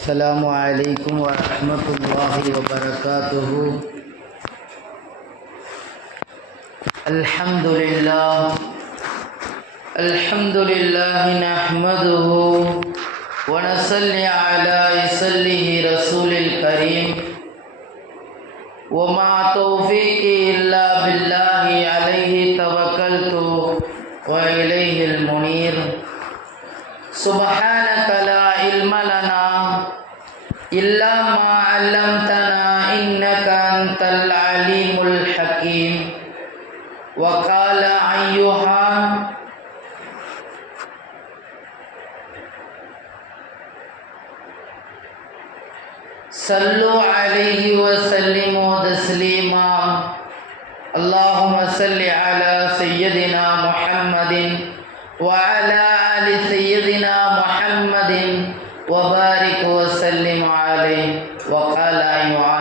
السلام عليكم ورحمة الله وبركاته. الحمد لله نحمده ونصلي على رسوله رسول الكريم وما توفيقي إلا بالله عليه توكلت وإليه المنير. سبحانك لا علم لنا إلا ما علمتنا إنك أنت العليم الحكيم. وقال أيها صلوا عليه وسلموا تسليما. اللهم صل على سيدنا محمد وعلى آل سيدنا محمد وبارك وسلم عليه. وقال أيها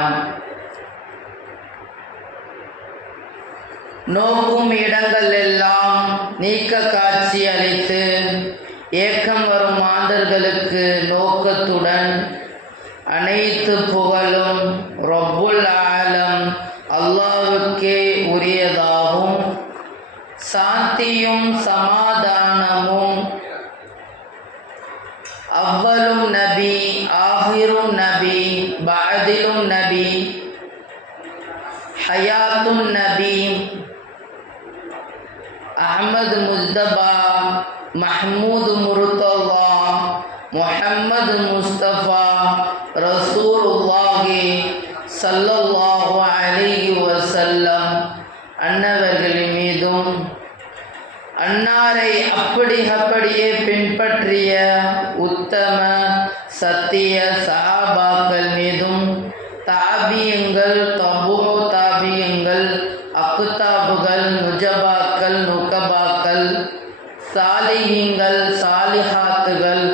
நோக்கும் இடங்கள் எல்லாம் நீக்க காட்சி அளித்து ஏக்கம் வரும் மாந்தர்களுக்கு நோக்கத்துடன் அனைத்து புகழும் ரப்புல் ஆலம் அல்லாஹ்வுக்கே உரியதாகும். சாந்தியும் சமாதானமும் அவ்வலும் நபி ஆஹிரும் நபி பாதிலும் நபி ஹயாத்தும் நபி அஹ்மது முஸ்தபா மஹ்மூது முர்தவா முஹம்மது முஸ்தபா ரசூலுல்லாஹி ஸல்லல்லாஹு அலைஹி வஸல்லம் அன்னவர்களின் மீதும் அன்னாரை அப்படியே பின்பற்றிய உத்தம சத்திய சஹாபாக்கள் மீதும் தாபியங்கள் தபூ தாபியங்கள் அக்தாபுகள் நுஜபாக்கள் நுகபாக்கள் சாலிஹீன்கள் சாலிஹாத்துகள்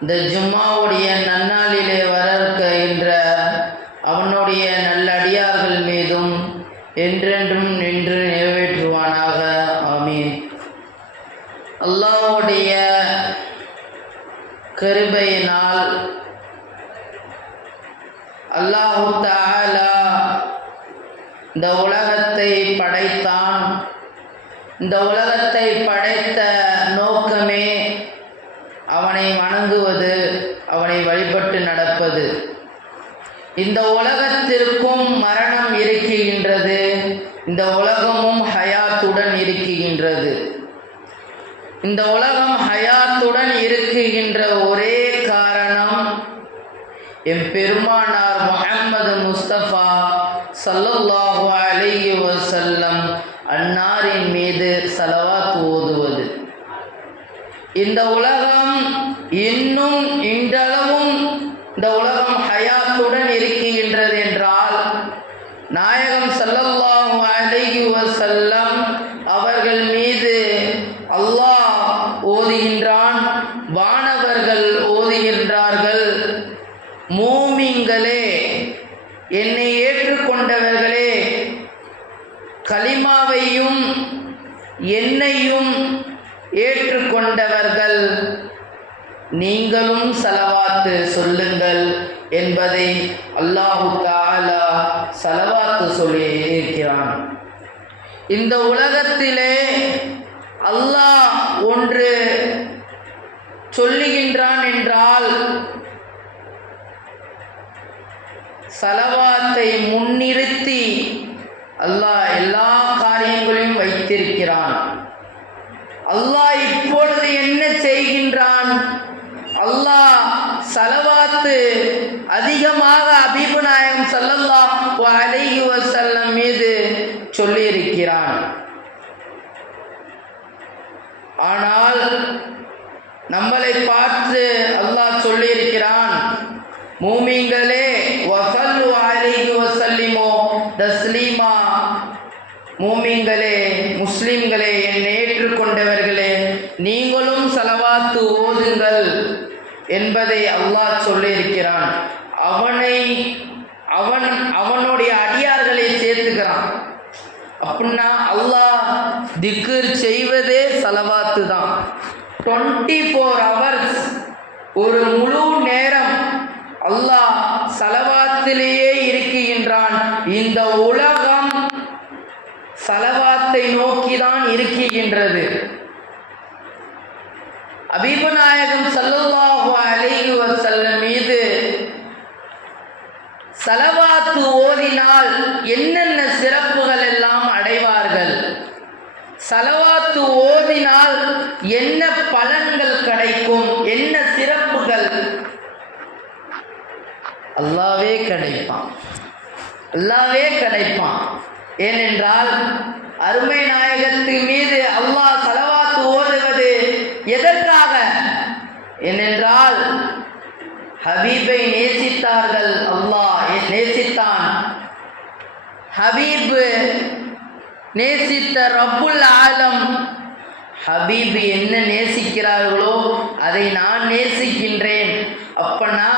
இந்த ஜும்மாவுடைய நன்னாளிலே வரற்கின்ற அவனுடைய நல்லடியார்கள் மீதும் என்றென்றும் நின்று நிறைவேற்றுவானாக. ஆமீன். அல்லாஹ்வுடைய கிருபையினால் அல்லாஹு தஆலா இந்த உலகத்தை படைத்தான். இந்த உலகத்தை படைத்த நோக்கமே அவனை வணங்குவது, அவனை வழிபட்டு நடப்பது. இந்த உலகத்திற்கும் மரணம் இருக்கின்றது, இந்த உலகமும் ஹயாத்துடன் இருக்கின்றது. இந்த உலகம் ஹயாத்துடன் இருக்குகின்ற ஒரே காரணம் எம் பெருமானார் முஹம்மது முஸ்தபா ஸல்லல்லாஹு அலைஹி வஸல்லம் அன்னாரின் மீது ஸலவாத் ஓதுவது. இந்த உலகம் இன்னும் இன்றளவும் இந்த உலகம் ஹயாத்துடன் இருக்குகின்றது என்றால் நாயகம் ஸல்லல்லாஹு அலைஹி வஸல்லம் அவர்கள் மீது அல்லாஹ் ஓதுகின்றான், வானவர்கள் ஓதுகின்றார்கள். மூமின்களே, என்னை ஏற்றுக்கொண்டவர்களே, கலிமாவையும் என்னையும் ஏற்றுக்கொண்டவர்கள் நீங்களும் ஸலவாத்து சொல்லுங்கள் என்பதை அல்லாஹு தஆலா ஸலவாத்து சொல்லி இருக்கிறான். இந்த உலகத்திலே அல்லாஹ் ஒன்று சொல்லுகின்றான் என்றால் ஸலவாத்தை முன்னிறுத்தி அல்லாஹ் எல்லா காரியங்களையும் வைத்திருக்கிறான். அல்லாஹ் இப்பொழுது என்ன செய்கின்றான்? அல்லாஹ் ஸலவாத்து அதிகமாக ஹபீபு நாயகம் ஸல்லல்லாஹு அலைஹி வஸல்லம் மீது சொல்லியிருக்கிறான். ஆனால் நம்மளை பார்த்து அல்லாஹ் சொல்லியிருக்கிறான், மூமின்களே வஸல்லு அலைஹி வஸல்லிமு தஸ்லீமா. மூமின்களே, முஸ்லிம்களே, என்னை ஏற்றுக்கொண்டவர்களே, நீங்களும் ஸலவாத்து ஓதுங்கள் என்பதை அல்லாஹ் சொல்லியிருக்கிறான். அவனுடைய அடியார்களை சேர்த்துக்கிறான். அப்படின்னா அல்லாஹ் திக்ர் செய்வதே ஸலவாத்து தான். 24 hours ஒரு முழு நேரம் அல்லாஹ் ஸலவாத்திலேயே இருக்கின்றான். இந்த உலகம் ஸலவாத்தை நோக்கிதான் இருக்கின்றது. ஹபீபு நாயகம் ஸல்லல்லாஹு அலைஹி வஸல்லம் மீது ஸலவாத்து ஓதினால் என்னென்ன சிறப்புகள் எல்லாம் அடைவார்கள், ஸலவாத்து ஓதினால் என்ன பலன்கள் கிடைக்கும், என்ன சிறப்புகள், அல்லாஹ்வே கிடைப்பான், அல்லாஹ்வே கிடைப்பான். ஏனென்றால் அருமை நாயகத்து மீது அல்லாஹ் ஸலவாத்து ஓதுவது எதற்காக? ஏனென்றால் ஹபீபை நேசித்தார்கள், அல்லாஹ் நேசித்தான். ஹபீப் நேசித்த ரப்புல் ஆலம் ஹபீப் என்ன நேசிக்கிறார்களோ அதை நான் நேசிக்கின்றேன். அப்பனா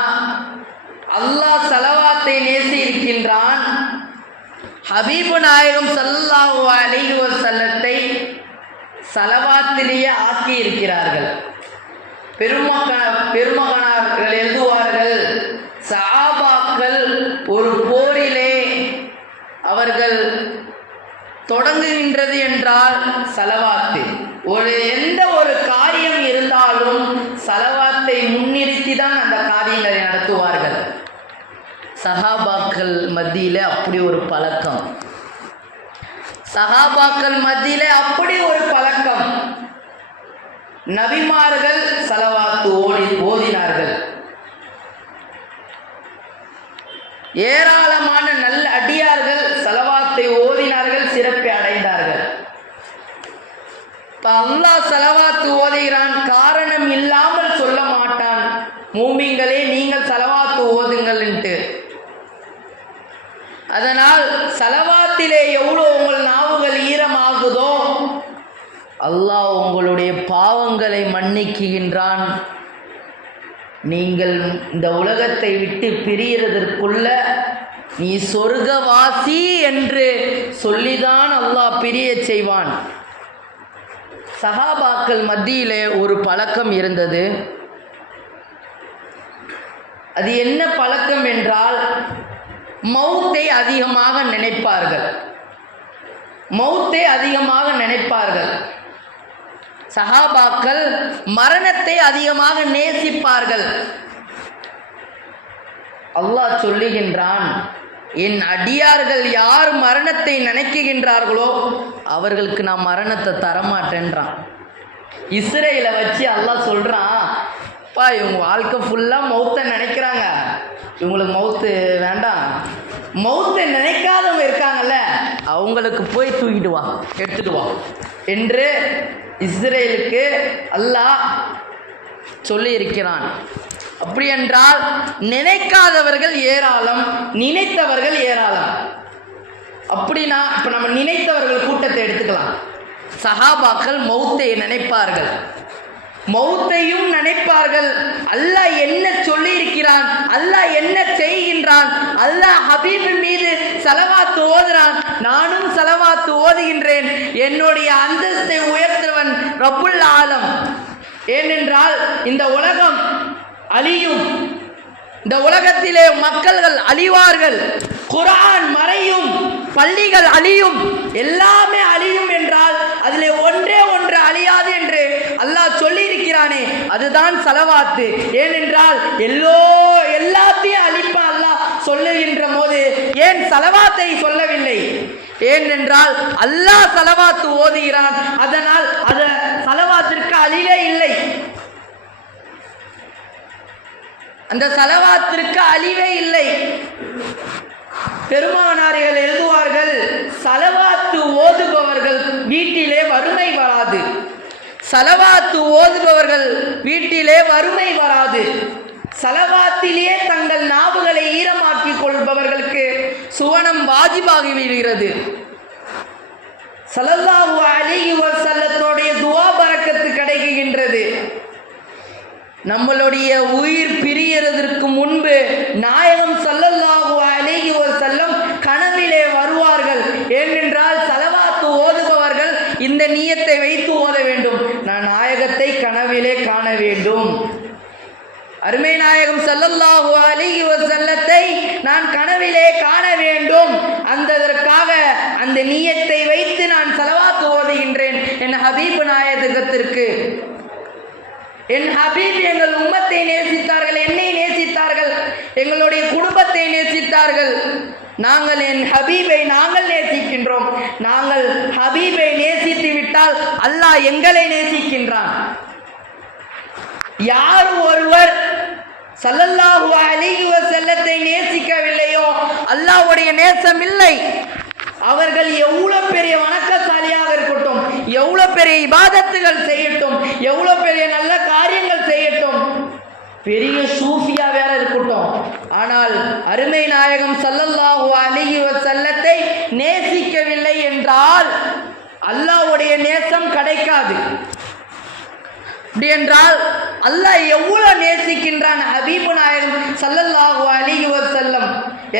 அல்லாஹ் ஸலவாத்தை நேசிக்கின்றான். ஹபீபு நாயகம் ஸல்லல்லாஹு அலைஹி வஸல்லத்தை ஸலவாத்திலேயே ஆக்கி இருக்கிறார்கள். பெருமகனார்கள் எழுதுவார்கள், சஹாபாக்கள் ஒரு போரிலே அவர்கள் தொடங்குகின்றது என்றால் ஸலவாத்து, எந்த ஒரு காரியம் இருந்தாலும் ஸலவாத்தை முன்னிறுத்தி தான் அந்த காரியங்களை நடத்துவார்கள். சஹாபாக்கள் மத்தியில அப்படி ஒரு பழக்கம், சஹாபாக்கள் மத்தியில அப்படி ஒரு பழக்கம். நபிமார்கள் ஸலவாத்து ஓதினார்கள். ஏராளமான நல்ல அடியார்கள் ஸலவாத்தை ஓதினார்கள், சிறப்பை அடைந்தார்கள். அல்லாஹ் ஸலவாத்து ஓதுகிறான், காரணம் இல்லாமல் சொல்ல மாட்டான், மூமின்களே நீங்கள் ஸலவாத்து ஓதுங்கள் என்று. அதனால் ஸலவாத்திலே எவ்வளோ உங்கள் நாவுகள் ஈரமாகுதோ அல்லாஹ் உங்களுடைய பாவங்களை மன்னிக்குகின்றான். நீங்கள் இந்த உலகத்தை விட்டு பிரியறதற்குள்ள நீ சொர்க்கவாசி என்று சொல்லிதான் அல்லாஹ் பிரிய செய்வான். சஹாபாக்கள் மத்தியிலே ஒரு பழக்கம் இருந்தது. அது என்ன பழக்கம் என்றால், மௌத்தை அதிகமாக நினைப்பார்கள், மௌத்தை அதிகமாக நினைப்பார்கள். சஹாபாக்கள் மரணத்தை அதிகமாக நேசிப்பார்கள். அல்லாஹ் சொல்லுகின்றான், என் அடியார்கள் யார் மரணத்தை நினைக்குகின்றார்களோ அவர்களுக்கு நான் மரணத்தை தரமாட்டேன்றான். இஸ்ரேலை வச்சு அல்லாஹ் சொல்கிறான், அப்பா இவங்க வாழ்க்கை ஃபுல்லாக மௌத்தை நினைக்கிறாங்க, இவங்களுக்கு மௌத்து வேண்டாம், மௌத்தை நினைக்காதவங்க இருக்காங்கல்ல அவங்களுக்கு போய் தூக்கிட்டு வா, எடுத்துட்டு வா என்று இஸ்ரேலுக்கு அல்லாஹ் சொல்லி இருக்கிறான். அப்படி என்றால் நினைக்காதவர்கள் ஏராளம், நினைத்தவர்கள் ஏராளம். அப்படின்னா இப்போ நம்ம நினைத்தவர்கள் கூட்டத்தை எடுத்துக்கலாம். சஹாபாக்கள் மௌத்தை நினைப்பார்கள், மௌத்தையும் நினைப்பார்கள். அல்லாஹ் என்ன சொல்லி இருக்கிறான், அல்லாஹ் என்ன செய்கின்றான், அல்லாஹ் ஹபீப் மீது ஸலவாத்து ஓதுறான், நானும் ஸலவாத்து ஓதுகின்றேன், என்னுடைய அந்தஸ்தை உயர்த்துவன் ரப்புல் ஆலம். ஏனென்றால் இந்த உலகம் அழியும், இந்த உலகத்திலே மக்கள்கள் அழிவார்கள், குர்ஆன் மறையும், பள்ளிகள் அழியும், எல்லாமே அழியும் என்றால் அதிலே ஒன்றே ஒன்று அழியாது என்று அல்லாஹ் சொல்லி இருக்கிறானே, அதுதான் ஸலவாத்து. ஏனென்றால் எல்லாத்தையும் அழிப்பான் அல்லாஹ் சொல்லுகின்ற போது ஏன் ஸலவாத்தை சொல்லவில்லை? ஏனென்றால் அல்லாஹ் ஸலவாத்து ஓதுகிறான், அதனால் அது ஸலவாத்திற்கு அழிவே இல்லை, அந்த ஸலவாத்திற்கு அழிவே இல்லை. பெருமானார்கள் எழுதுவார்கள், ஸலவாத்து ஓதுபவர்கள் வீட்டிலே வறுமை வராது, ஸலவாத்து ஓதுபவர்கள் வீட்டிலே வறுமை வராது. ஸலவாத்திலேயே தங்கள் நாவுகளை ஈரமாக்கிக் கொள்பவர்களுக்கு சுவனம் வாஜிபாகி விடுகிறது. ஸல்லல்லாஹு அலைஹி வஸல்லத்தோடைய துஆ பரக்கத்து கிடைக்கின்றது. நம்மளுடைய உயிர் பிரியறதற்கு முன்பு நாயகம் ஸல்லல்லாஹு அலைஹி வஸல்லம் கனவிலே வருவார்கள். ஏனென்றால் ஸலவாத் ஸல்லல்லாஹு அலைஹி வஸல்லத்தை நான் கனவிலே காண வேண்டும், அதற்காக அந்த நியத்தை வைத்து நான் ஸலவாத் ஓதுகின்றேன் என் ஹபீப் நாயகத்திற்கு. என் ஹபீப் எங்கள் உம்மத்தை நேசித்தார்கள், என்னை நேசித்தார்கள், எங்களுடைய குடும்பத்தை நேசித்தார்கள். நாங்கள் என் ஹபீபை நாங்கள் நேசிக்கின்றோம். நாங்கள் ஹபீபை நேசித்து விட்டால் அல்லாஹ் எங்களை நேசிக்கின்றான். யார் ஒருவர் ஸல்லல்லாஹு அலைஹி வஸல்லத்தை நேசிக்கவில்லையோ அல்லாஹ்வுடைய நேசம் இல்லை. அவர்கள் எவ்வளவு பெரிய வணக்கசாலியாக இருக்கட்டும், எவ்வளவு பெரிய இபாதத்துகள் செய்யட்டும், எவ்வளவு பெரிய நல்ல காரியங்கள் செய்யட்டும், பெரிய சூஃபியா வேற இருக்கட்டும், ஆனால் அருமை நாயகம் ஸல்லல்லாஹு அலைஹி வஸல்லத்தை நேசிக்கவில்லை என்றால் அல்லாஹ்வுடைய நேசம் கிடைக்காது. அப்படி என்றால் அல்லாஹ் எவ்வளவு நேசிக்கின்றான் ஹபீபு நாயகம் ஸல்லல்லாஹு அலைஹி வஸல்லம்.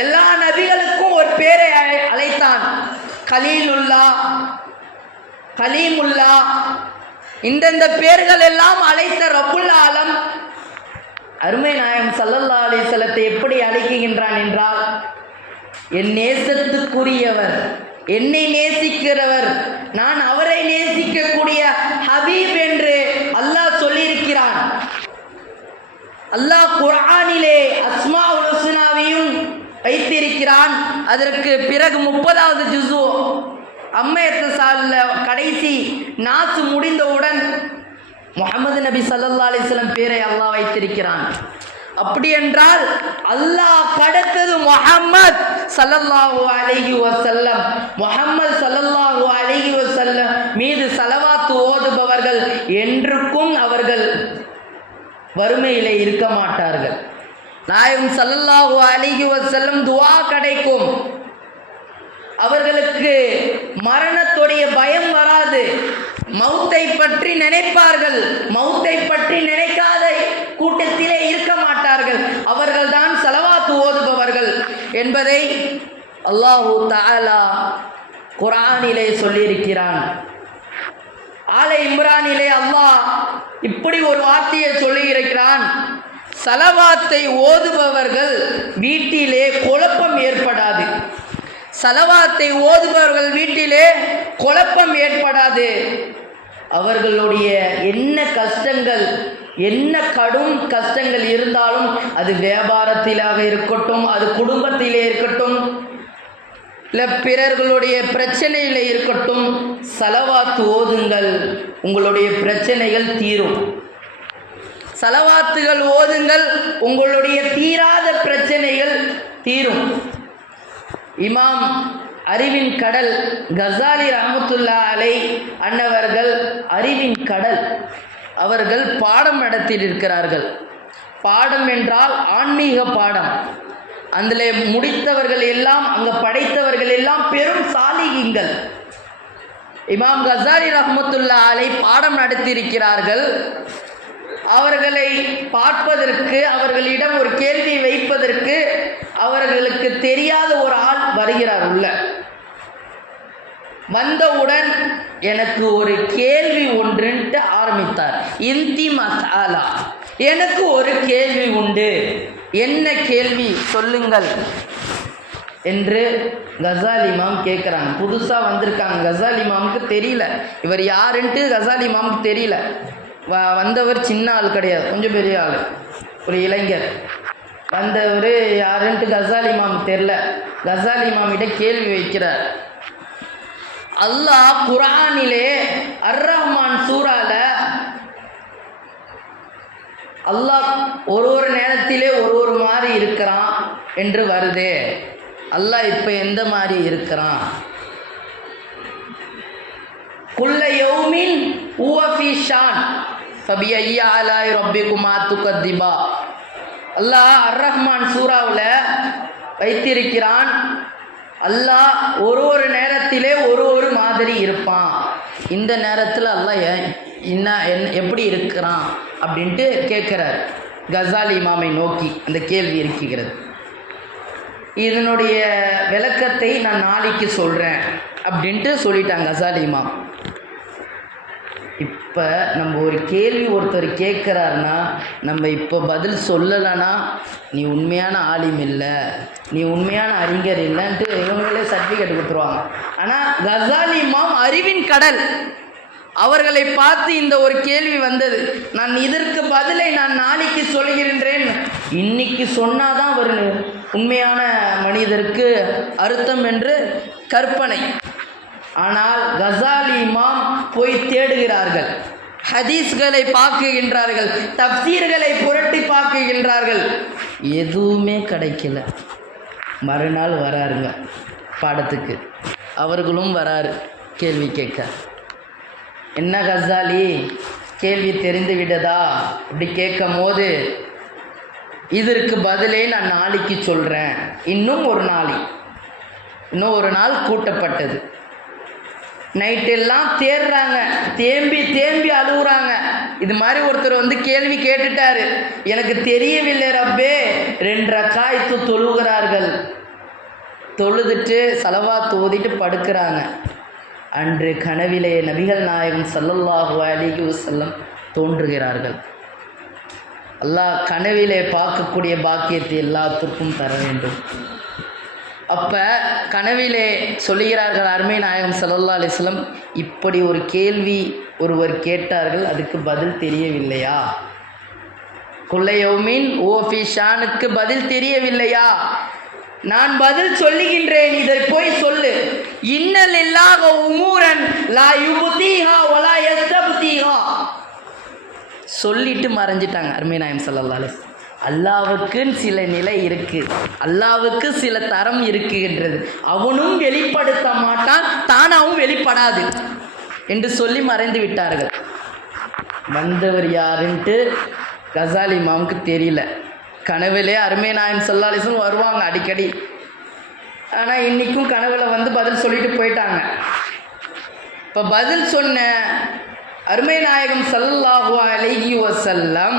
எல்லா நபிகளுக்கும் ஒரு பேரை அழைத்தான், கலீலுல்லா, கலீமுல்லா. இந்த பேர்கள் எல்லாம் அழைத்த ரப்புல் ஆலம் அருமை நாயகம் ஸல்லல்லாஹு அலைஹி வஸல்லத்தை எப்படி அழைக்கின்றான் என்றால், என் நேசத்துக்குரியவர், என்னை நேசிக்கிறவர், நான் அவரை நேசிக்கக்கூடிய ஹபீப் என்று அல்லாஹ் சொல்லியிருக்கிறான். அல்லாஹ் குர்ஆனிலே அஸ்மாஉல் ஹுஸ்னாவையும் வைத்திருக்கிறான். அதற்கு பிறகு 30வது ஜுஸு அம்மையத்தால கடைசி நாசு முடிந்தவுடன் முஹம்மது நபி ஸல்லல்லாஹு அலைஹி வஸல்லம் பேரை அல்லாஹ் வைத்திருக்கிறான். அப்படி என்றால் அல்லாஹ் கடத்தது முஹம்மத் ஸல்லல்லாஹு அலைஹி வஸல்லம். முஹம்மது ஸல்லல்லாஹு அலைஹி வஸல்லம் மீது ஸலவாத் ஓதுபவர்கள் என்றுக்கும் அவர்கள் வறுமையிலே இருக்க மாட்டார்கள். நாயகம் ஸல்லல்லாஹு அலைஹி வஸல்லம் துஆ கிடைக்கும். அவர்களுக்கு மரணத்துடைய பயம் வராது. மௌத்தை பற்றி நினைப்பார்கள். மௌத்தை பற்றி நினைக்காத கூட்டத்திலே இருக்க மாட்டார்கள். அவர்கள்தான் ஸலவாத் ஓதுபவர்கள் என்பதை அல்லாஹு தஆலா குர்ஆனிலே சொல்லியிருக்கிறான். ஆல இம்ரானிலே அல்லாஹ் இப்படி ஒரு வார்த்தையை சொல்லியிருக்கிறான், ஸலவாத்தை ஓதுபவர்கள் வீட்டிலே குழப்பம் ஏற்படாது. ஸலவாத்தை ஓதுபவர்கள் வீட்டிலே குழப்பம் ஏற்படாது. அவர்களுடைய என்ன கஷ்டங்கள், என்ன கடும் கஷ்டங்கள் இருந்தாலும், அது வியாபாரத்திலாக இருக்கட்டும், அது குடும்பத்திலே இருக்கட்டும், இல்லை பிறர்களுடைய பிரச்சனையில் இருக்கட்டும், ஸலவாத் ஓதுங்கள், உங்களுடைய பிரச்சனைகள் தீரும். ஸலவாத்துகள் ஓதுங்கள், உங்களுடைய தீராத பிரச்சனைகள் தீரும். இமாம் அறிவின் கடல் கஸாலி ரஹ்மத்துல்லாஹி அலைஹி அன்னவர்கள் அறிவின் கடல், அவர்கள் பாடம் நடத்தியிருக்கிறார்கள். பாடம் என்றால் ஆன்மீக பாடம். அதில் முடித்தவர்கள் எல்லாம், அங்கே படைத்தவர்கள் எல்லாம் பெரும் சாலிகீங்கள். இமாம் கஸாலி ரஹ்மத்துல்லாஹி அலைஹி பாடம் நடத்தியிருக்கிறார்கள். அவர்களை பார்ப்பதற்கு, அவர்களிடம் ஒரு கேள்வி வைப்பதற்கு அவர்களுக்கு தெரியாத ஒரு ஆள் வருகிறார். உள்ள வந்தவுடன் எனக்கு ஒரு கேள்வி ஒன்றுன்ட்டு ஆரம்பித்தார். இந்தி மசாலா, எனக்கு ஒரு கேள்வி உண்டு, என்ன கேள்வி சொல்லுங்கள் என்று கஸாலி இமாம் கேட்குறாங்க. புதுசாக வந்திருக்காங்க, கஸாலி இமாமுக்கு தெரியல இவர் யாருன்ட்டு. கஸாலி இமாமுக்கு தெரியல. வந்தவர் சின்ன ஆள் கிடையாது, கொஞ்சம் பெரிய ஆள், ஒரு இளைஞர். வந்தவர் யாருன்ட்டு கஸாலி இமாமுக்கு தெரியல. கஸாலி இமாமிட்ட கேள்வி வைக்கிறார். அல்லாஹ் குர்ஆனிலே அர் ரஹ்மான் சூறால அல்லாஹ் ஒரு நேரத்திலே ஒரு மாதிரி இருக்கிறான் என்று வருதே, அல்லாஹ் இப்போ எந்த மாதிரி இருக்கிறான்? குல்ல யௌமின் ஹுவ ஃபீ ஷான் ஃபபிஅய்யி ஆலாஇ ரப்பிகுமா துகத்திபா. அல்லாஹ் அர் ரஹ்மான் சூறாவில் வைத்திருக்கிறான். அல்லாஹ் ஒரு நேரத்திலே ஒரு மாதிரி இருப்பான். இந்த நேரத்தில் அல்லாஹ் எப்படி இருக்கிறான் அப்படின்ட்டு கேட்குறார். கஸாலி இமாமை நோக்கி அந்த கேள்வி இருக்கிறது. இதனுடைய விளக்கத்தை நான் நாளைக்கு சொல்கிறேன் அப்படின்ட்டு சொல்லிட்டாங்க கஸாலி இமாம். இப்போ நம்ம ஒரு கேள்வி ஒருத்தர் கேட்குறாருன்னா நம்ம இப்போ பதில் சொல்லலைன்னா நீ உண்மையான ஆலிம் இல்லை, நீ உண்மையான அறிஞர் இல்லைன்ட்டு இவங்களே சர்டிஃபிகேட் கொடுத்துருவாங்க. ஆனால் கசாலி இமாம் அறிவின் கடல், அவர்களை பார்த்து இந்த ஒரு கேள்வி வந்தது. நான் இதற்கு பதிலை நான் நாளைக்கு சொல்கிறேன், இன்னைக்கு சொன்னாதான் ஒரு உண்மையான மனிதருக்கு அர்த்தம் என்று கற்பனை. ஆனால் கசாலி இமாம் போய் தேடுகிறார்கள், ஹதீஸ்களை பார்க்குகின்றார்கள், தப்சீர்களை புரட்டி பார்க்குகின்றார்கள், எதுவுமே கிடைக்கல. மறுநாள் வராருங்க பாடத்துக்கு, அவர்களும் வராரு கேள்வி கேட்க. என்ன கசாலி கேள்வி தெரிந்து விட்டதா இப்படி கேட்கும் போது, இதற்கு பதிலே நான் நாளைக்கு சொல்கிறேன். இன்னும் ஒரு நாள் கூட்டப்பட்டது. நைட்டெல்லாம் தேடுறாங்க, தேம்பி அழுகுறாங்க. இது மாதிரி ஒருத்தர் வந்து கேள்வி கேட்டுட்டாரு, எனக்கு தெரியவில்லை ரப்பே. 2 ரக்காயத்து தொழுகிறார்கள், தொழுதுட்டு சலவாத் ஓதிட்டு படுக்கிறாங்க. அன்று கனவிலே நபிகள் நாயகம் ஸல்லல்லாஹு அலைஹி வஸல்லம் தோன்றுகிறார்கள். அல்லாஹ் கனவிலே பார்க்கக்கூடிய பாக்கியத்தை எல்லாத்திற்கும் தர வேண்டும். அப்போ கனவிலே சொல்லுகிறார்கள் அருமை நாயகம் ஸல்லல்லாஹு அலைஹி வஸல்லம், இப்படி ஒரு கேள்வி ஒருவர் கேட்டார்கள், அதுக்கு பதில் தெரியவில்லையா? குல்லையௌமின் ஓஃபி ஷானுக்கு பதில் தெரியவில்லையா? நான் பதில் சொல்லுகின்றேன், இதை போய் சொல்லு. இன்னலில்லாஹ உமூரன் லா யுப்தீஹா வலா யஸ்தப்தீஹா. சொல்லிட்டு மறைஞ்சிட்டாங்க அருமை நாயகம் ஸல்லல்லாஹு அலைஹி வஸல்லம். அல்லாவுக்குன்னு சில நிலை இருக்குது, அல்லாவுக்கு சில தரம் இருக்குகின்றது, அவனும் வெளிப்படுத்த மாட்டான், தானாவும் வெளிப்படாது என்று சொல்லி மறைந்து விட்டார்கள். வந்தவர் யாருன்ட்டு கசாலி இமாமுக்கு தெரியல. கனவிலே அருமை நாயகம் ஸல்லல்லாஹு அலைஹி வஸல்லம் வருவாங்க அடிக்கடி. ஆனால் இன்றைக்கும் கனவுல வந்து பதில் சொல்லிட்டு போயிட்டாங்க. இப்போ பதில் சொன்ன அருமை நாயகம் ஸல்லல்லாஹு அலைஹி வஸல்லம்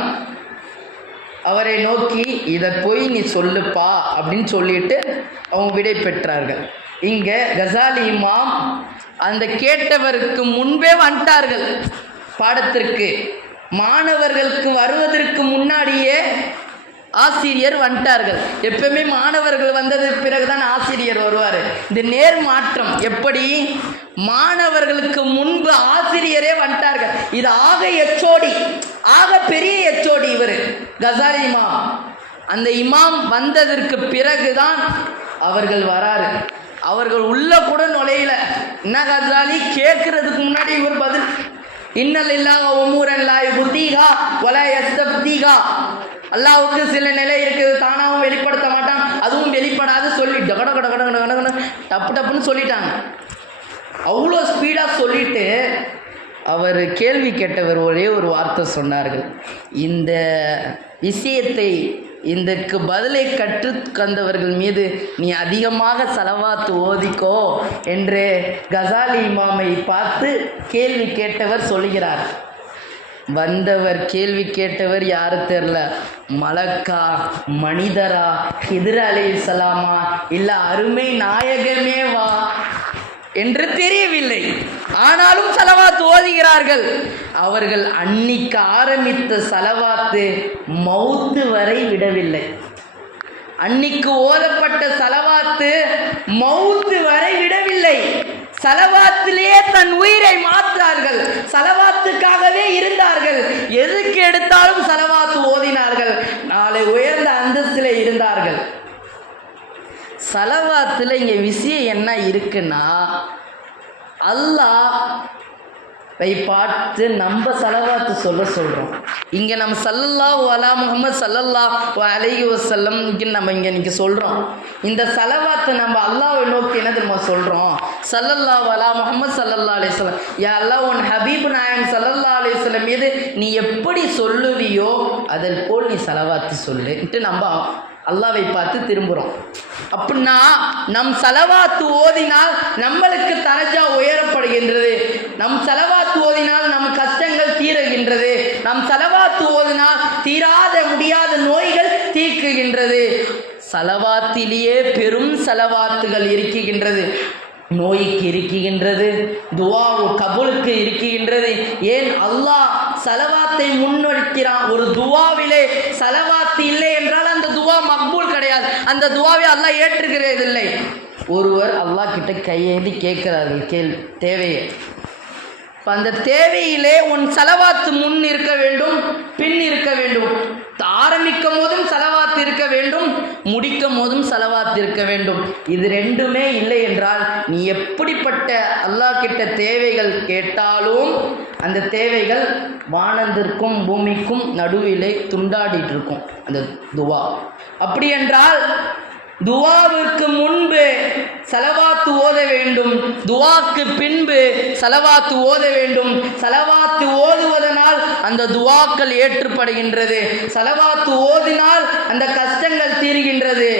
அவரை நோக்கி, இதை போய் நீ சொல்லுப்பா அப்படின்னு சொல்லிட்டு அவங்க விடை பெற்றார்கள். இங்கே கசாலி இமாம் அந்த கேட்டவருக்கு முன்பே வந்துட்டார்கள் பாடத்திற்கு. மாணவர்களுக்கு வருவதற்கு முன்னாடியே ஆசிரியர் வந்துட்டார்கள். எப்பவுமே மாணவர்கள் வந்ததுக்கு பிறகுதான் ஆசிரியர் வருவார். இந்த நேர் மாற்றம் எப்படி? மாணவர்களுக்கு முன்பு ஆசிரியரே வந்துட்டார்கள். இது ஆக பெரிய எச்சோடி இவர் கசாலி இமாம். அந்த இமாம் வந்ததற்கு பிறகுதான் அவர்கள் வராரு. அவர்கள் உள்ள கூட நுழையில. என்ன கசாலி கேட்கறதுக்கு முன்னாடி இவர் பதில், இன்னலில்லாஹ உமூரன் லா யுப்தீஹா வலா யஸ்தப்தீஹா. அல்லாஹ்வுக்கு சில நிலை இருக்குது, தானாகவும் வெளிப்படுத்த மாட்டான், அதுவும் வெளிப்படாது சொல்லி டப்புன்னு சொல்லிட்டாங்க. அவ்வளோ ஸ்பீடாக சொல்லிட்டு அவர் கேள்வி கேட்டவர் ஒரே ஒரு வார்த்தை சொன்னார்கள், இந்த விஷயத்தை இதற்கு பதிலை கற்றுக்கந்தவர்கள் மீது நீ அதிகமாக ஸலவாத் ஓதிக்கோ என்று கசாலி இமாமை பார்த்து கேள்வி கேட்டவர் சொல்கிறார். வந்தவர் கேள்வி கேட்டவர் யாரு தெரில, மலக்கா, மனிதரா, ஹிதர் அலைஹிஸ்ஸலாமா, இல்லை அருமை நாயகமேவா என்று தெரியவில்லை. ஆனாலும் ஸலவாத் ஓதுகிறார்கள். அவர்கள் அன்னிக்கு ஆரம்பித்த ஸலவாத்து மௌத்து வரை விடவில்லை. அன்னிக்கு ஓதப்பட்ட ஸலவாத்து மௌத்து வரை விடவில்லை. ஸலவாத்திலே தன் உயிரை மாற்றார்கள். ஸலவாத்துக்காகவே இருந்தார்கள். எதுக்கு எடுத்தாலும் ஸலவாத்து ஓதினார்கள். நாளை உயர்ந்த அந்தஸ்தில் இருந்தார்கள். ஸலவாத்தில் இங்கே விஷயம் என்ன இருக்குன்னா, அல்லாஹ் பார்த்து நம்ம ஸலவாத்து சொல்கிறோம். இங்கே நம்ம ஸல்லல்லாஹு அலா முஹம்மது ஸல்லல்லாஹு அலைஹி வஸல்லம் நம்ம இங்கே இன்றைக்கி சொல்கிறோம். இந்த ஸலவாத்தை நம்ம அல்லாஹ்வை நோக்கி என்ன தெரியுமா சொல்கிறோம்? ஸல்லல்லாஹு அலா முஹம்மது ஸல்லல்லாஹு அலைஹி வஸல்லம், யா அல்லாஹ் உன் ஹபீப் நாயகம் ஸல்லல்லாஹு அலைஹி வஸல்லம் மீது நீ எப்படி சொல்லுவியோ அதில் போல் நீ ஸலவாத்து சொல்லுன்ட்டு நம்ம அல்லாஹ்வை பார்த்து திரும்புகிறோம். அப்படின்னா நம் ஸலவாத்து ஓதினால் நம்மளுக்கு தரஜா உயரப்படுகின்றது. நம் ஸலவாத்து ஓதினால் நம் கஷ்டங்கள் தீருகின்றது. நம் ஸலவாத்து ஓதினால் தீராத முடியாத நோய்கள் தீர்க்குகின்றது. ஸலவாத்திலேயே பெரும் ஸலவாத்துகள் இருக்கின்றது. நோய்க்கு இருக்கின்றது, துவா கபூலுக்கு இருக்கின்றது. ஏன் அல்லாஹ் சலவாத்தை முன்வைக்கிறான். ஒரு துவாவிலே சலவாத்து இல்லை என்றால் அந்த துவா மக்பூல் கிடையாது. அந்த துவாவை அல்லாஹ் ஏற்றுகிறதில்லை. ஒருவர் அல்லாஹ் கிட்ட கையேந்தி கேட்கிறார்கள் தேவையை. அந்த தேவையிலே உன் சலவாத்து முன் இருக்க வேண்டும், பின் இருக்க வேண்டும். ஆரம்பிக்கும் போதும் சலவாத்து இருக்க வேண்டும், முடிக்கும் போதும் சலவாத்து இருக்க வேண்டும். இது ரெண்டுமே இல்லை என்றால் நீ எப்படிப்பட்ட அல்லாஹ் கிட்ட தேவைகள் கேட்டாலும் அந்த தேவைகள் வானத்திற்கும் பூமிக்கும் நடுவிலே துண்டாடிட்டு இருக்கும் அந்த துவா. அப்படி என்றால் துவாவிற்கு முன்பு சலவாத்து ஓத வேண்டும், துவாக்கு பின்பு சலவாத்து ஓத வேண்டும். சலவாத்து ஓதுவதனால் அந்த துவாக்கள் ஏற்றுப்படுகின்றது. சலவாத்து ஓதினால் அந்த கஷ்டங்கள் தீர்கின்றது.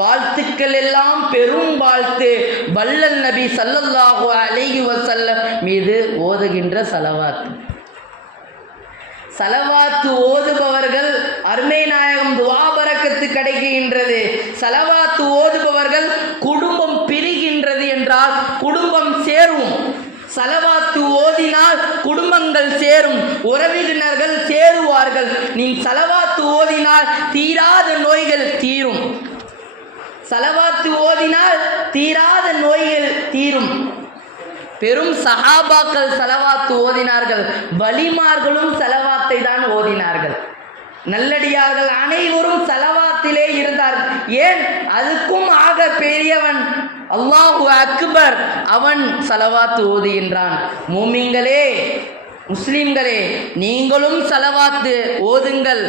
வாழ்த்துக்கள் எல்லாம் பெரும் வாழ்த்து வல்லல் நபி ஸல்லல்லாஹு அலைஹி வஸல்லம் மீது ஓதுகின்ற சலவாத்து. சலவாத்து ஓதுபவர்கள் அருமை நாயகம் துவா பரக்கத்து கிடைக்கின்றது. சலவாத்து ஓதுபவர்கள் குடும்பம் பிரிகின்றது என்றால் குடும்பம் சேரும். சலவாத்து ஓதினால் குடும்பங்கள் சேரும், உறவினர்கள் சேருவார்கள். நீ சலவாத்து ஓதினால் தீராத நோய்கள் தீரும். சலவாத்து ஓதினால் தீராத நோய்கள் தீரும். பெரும் சஹாபாக்கள் சலவாத்து ஓதினார்கள், வலிமார்களும் சலவாத்தை தான் ஓதினார்கள். நல்லடியார்கள் அனைவரும் சலவாத்திலே இருந்தார்கள். ஏன்? அதுக்கும் ஆக பெரியவன் அல்லாஹு அக்பர், அவன் சலவாத்து ஓதுகின்றான். மூமின்களே, முஸ்லிம்களே, நீங்களும் சலவாத்து ஓதுங்கள்.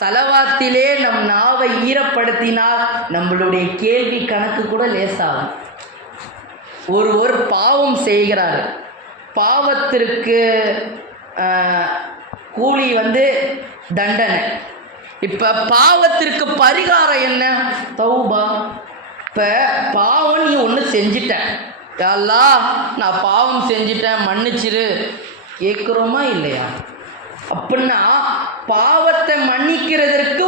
சலவாத்திலே நம் நாவை ஈரப்படுத்தினால் நம்மளுடைய கேள்வி கணக்கு கூட லேசாகும். ஒருவர் பாவம் செய்கிறார், பாவத்திற்கு கூலி தண்டனை. இப்போ பாவத்திற்கு பரிகாரம் என்ன? தௌபா. இப்போ பாவம் நீ ஒன்று செஞ்சிட்டேன், யா அல்லாஹ் நான் பாவம் செஞ்சிட்டேன் மன்னிச்சிரு கேட்குறோமா இல்லையா? அப்படின்னா பாவத்தை மன்னிக்கிறதற்கு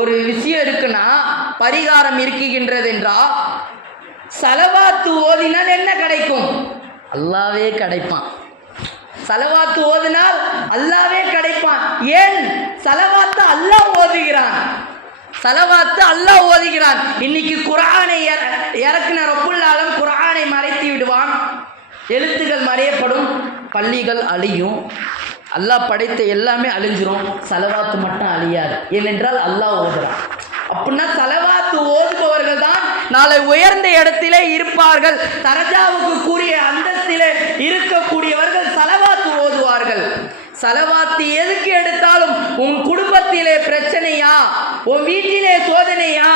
ஒரு விஷயம் இருக்குன்னா, பரிகாரம் இருக்குகின்றது என்றால் சலவாத்து ஓதினால் என்ன கிடைக்கும்? அல்லாவே கிடைப்பான். சலவாத்து ஓதினால் அல்லாவே கிடைப்பான். ஏன்? சலவாத்து அல்லாஹ் ஓதுகிறான். சலவாத்து அல்லாஹ் ஓதுகிறான். இன்னைக்கு குர்ஆனை இறக்குன ரப்புல் ஆலம் குர்ஆனை மறைத்து விடுவான், எழுத்துக்கள் மறையப்படும், பள்ளிகள் அழியும், அல்லாஹ் படைத்த எல்லாமே அழிஞ்சிரும், சலவாத்து மட்டும் அழியாது. ஏனென்றால் அல்லாஹ் ஓதுறான். அப்படின்னா சலவாத்து ஓதுபவர்கள் தான் நாளை உயர்ந்த இடத்திலே இருப்பார்கள். தரஜாவுக்கு கூறிய அந்தஸ்திலே இருக்கக்கூடியவர்கள் சலவாத்து ஓதுவார்கள். சலவாத்து எதுக்கு எடுத்தாலும் உன் குடும்பத்திலே பிரச்சனையா, உன் வீட்டிலே சோதனையா,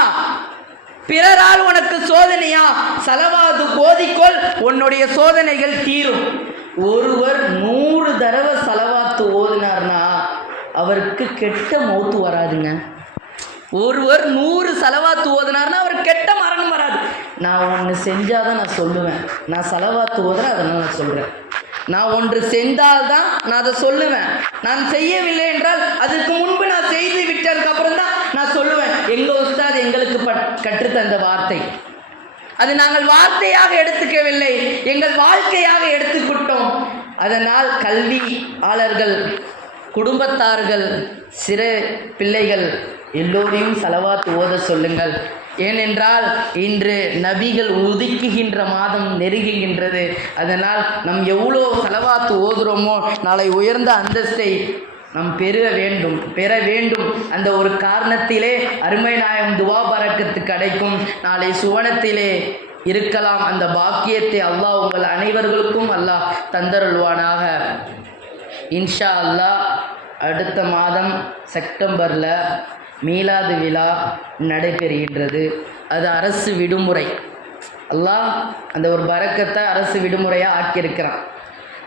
பிறரால் உனக்கு சோதனையா, சலவாத்து ஓதிக்கொள், உன்னுடைய சோதனைகள் தீரும். ஒருவர் 100 தடவை சலவாத்து ஓதினார்னா அவருக்கு கெட்ட மௌத்து வராதுங்க. ஒருவர் 100 சலவாத்து ஓதுனார்னா அவர் கெட்ட மரணம் வராது. நான் ஒன்று செஞ்சாதான் நான் சொல்லுவேன், நான் சலவாத்து ஓதுறேன் அதனால் நான் சொல்கிறேன். நான் ஒன்று செஞ்சால்தான் நான் அதை சொல்லுவேன். நான் செய்யவில்லை என்றால் அதுக்கு முன்பு நான் செய்து விட்டதுக்கு அப்புறம் தான் நான் சொல்லுவேன். எங்கள் உஸ்தாத் எங்களுக்கு கற்றுத்தந்த வார்த்தை, அது நாங்கள் வார்த்தையாக எடுத்துக்கவில்லை, எங்கள் வாழ்க்கையாக எடுத்துக்கிட்டோம். அதனால் கல்வியாளர்கள், குடும்பத்தார்கள், சிறு பிள்ளைகள் எல்லோரையும் சலவாத்து ஓத சொல்லுங்கள். ஏனென்றால் இன்று நபிகள் உதிக்குகின்ற மாதம் நெருங்குகின்றது. அதனால் நாம் எவ்வளோ சலவாத்து ஓதுறோமோ நாளை உயர்ந்த அந்தஸ்தை நாம் பெற வேண்டும். அந்த ஒரு காரணத்திலே அருமை நாயகம் துவா பரக்கத்து கிடைக்கும். நாளை சுவனத்திலே இருக்கலாம். அந்த பாக்கியத்தை அல்லாஹ் உங்கள் அனைவர்களுக்கும் அல்லாஹ் தந்தருள்வானாக. இன்ஷா அல்லாஹ் அடுத்த மாதம் செப்டம்பரில் மீலாது விழா நடைபெறுகின்றது. அது அரசு விடுமுறை. அல்லாஹ் அந்த ஒரு பரக்கத்தை அரசு விடுமுறையாக ஆக்கியிருக்கிறான்.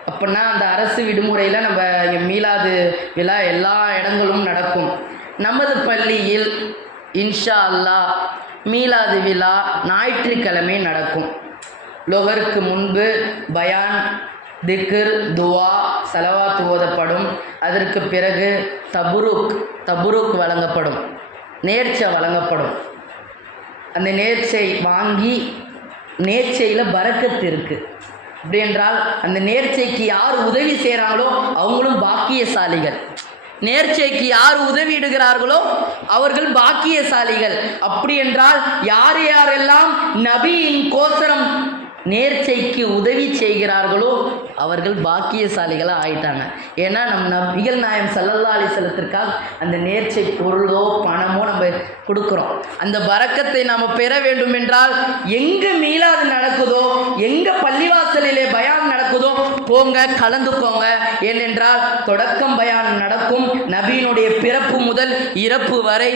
அப்படின்னா அந்த அரசு விடுமுறையில் நம்ம மீலாது விழா எல்லா இடங்களும் நடக்கும். நமது பள்ளியில் இன்ஷா அல்லாஹ் மீலாது விழா ஞாயிற்றுக்கிழமை நடக்கும். லொஹருக்கு முன்பு பயான், திக்ர், துவா, சலவாத் ஓதப்படும். அதற்கு பிறகு தபுருக் வழங்கப்படும், நேர்ச்சை வழங்கப்படும். அந்த நேர்ச்சை வாங்கி நேர்ச்சையில் பரக்கத்து இருக்குது. அப்படி என்றால் அந்த நேர்ச்சைக்கு யார் உதவி செய்கிறாங்களோ அவங்களும் பாக்கியசாலிகள். நேர்ச்சைக்கு யார் உதவியிடுகிறார்களோ அவர்கள் பாக்கியசாலிகள். அப்படி என்றால் யார் யாரெல்லாம் நபியின் கோசரம் நேர்ச்சைக்கு உதவி செய்கிறார்களோ அவர்கள் பாக்கியசாலிகளாக ஆயிட்டாங்க. ஏன்னா நம் நபிகள் நாயம் ஸல்லல்லாஹு அலைஹி வஸல்லத்திற்காக அந்த நேர்ச்சை பொருளோ பணமோ நம்ம கொடுக்குறோம். அந்த பரக்கத்தை நாம் பெற வேண்டும் என்றால் எங்கே மீலாது நடக்குதோ, எங்கே பள்ளிவாசலிலே பயான் நடக்குதோ போங்க, கலந்துக்கோங்க. ஏனென்றால் தொடக்கம் பயான் நடக்கும். நபியினுடைய பிறப்பு முதல் இறப்பு வரை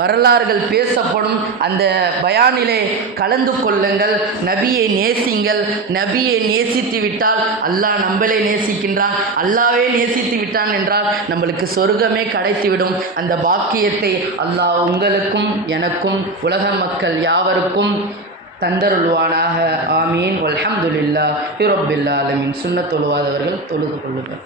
வரலாறுகள் பேசப்படும். அந்த பயானிலே கலந்து கொள்ளுங்கள். நபியை நேசிங்கள். நபியை நேசித்து விட்டால் அல்லாஹ் நம்மளே நேசிக்கின்றான். அல்லாவே நேசித்து விட்டான் என்றால் நம்மளுக்கு சொர்க்கமே கிடைத்துவிடும். அந்த பாக்கியத்தை அல்லாஹ் உங்களுக்கும் எனக்கும் உலக மக்கள் யாவருக்கும் தந்தருள்வானாக. ஆமீன். வல்ஹம்துலில்லாஹி ரப்பில் ஆலமீன். சுன்னத் தொழுவாதவர்கள் தொழுது கொள்ளுங்கள்.